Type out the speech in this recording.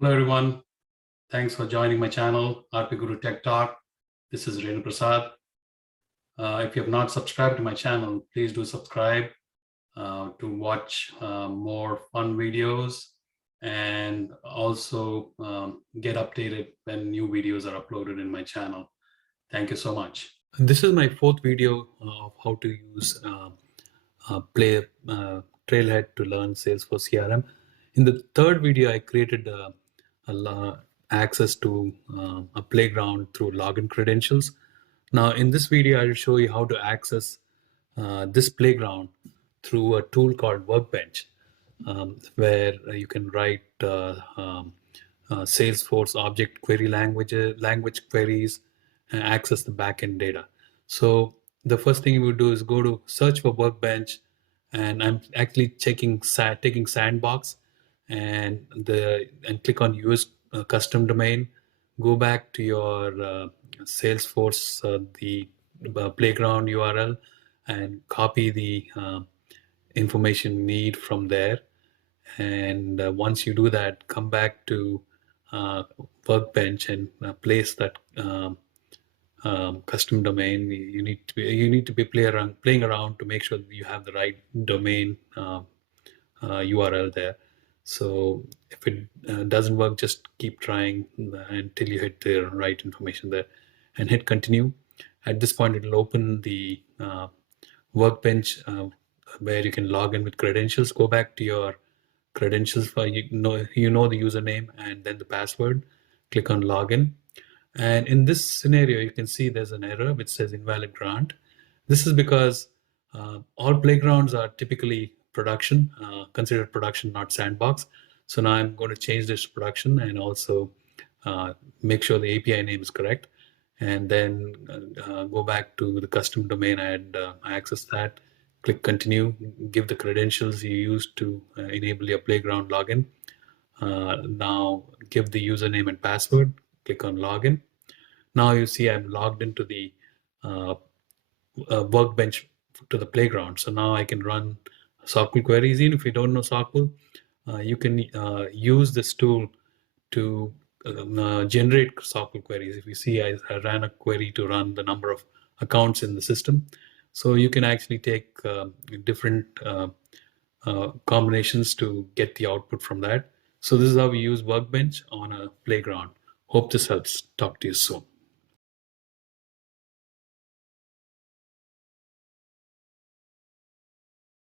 Hello, everyone. Thanks for joining my channel, RPGuru Tech Talk. This is Renu Prasad. If you have not subscribed to my channel, please do subscribe to watch more fun videos and also get updated when new videos are uploaded in my channel. Thank you so much. This is my fourth video of how to use Trailhead to learn Salesforce CRM. In the third video, I created access to a playground through login credentials. Now, in this video, I will show you how to access this playground through a tool called Workbench, where you can write Salesforce object query language queries, and access the backend data. So the first thing you would do is go to search for Workbench, and I'm actually taking Sandbox, and click on use custom domain. Go back to your Salesforce the playground URL and copy the information need from there. And once you do that, come back to Workbench and place that custom domain. You need to be playing around to make sure that you have the right domain URL there. So if it doesn't work, just keep trying until you hit the right information there, and hit continue. At this point, it will open the Workbench where you can log in with credentials. Go back to your credentials for the username and then the password. Click on login. And in this scenario, you can see there's an error which says invalid grant. This is because all playgrounds are typically production, considered production, not sandbox. So now I'm going to change this to production and also make sure the API name is correct. And then go back to the custom domain and access that. Click continue, give the credentials you used to enable your playground login. Now give the username and password, click on login. Now you see I'm logged into the Workbench to the playground. So now I can run SQL queries. Even if you don't know SQL, you can use this tool to generate SQL queries. If you see, I ran a query to run the number of accounts in the system. So you can actually take different combinations to get the output from that. So this is how we use Workbench on a playground. Hope this helps. Talk to you soon.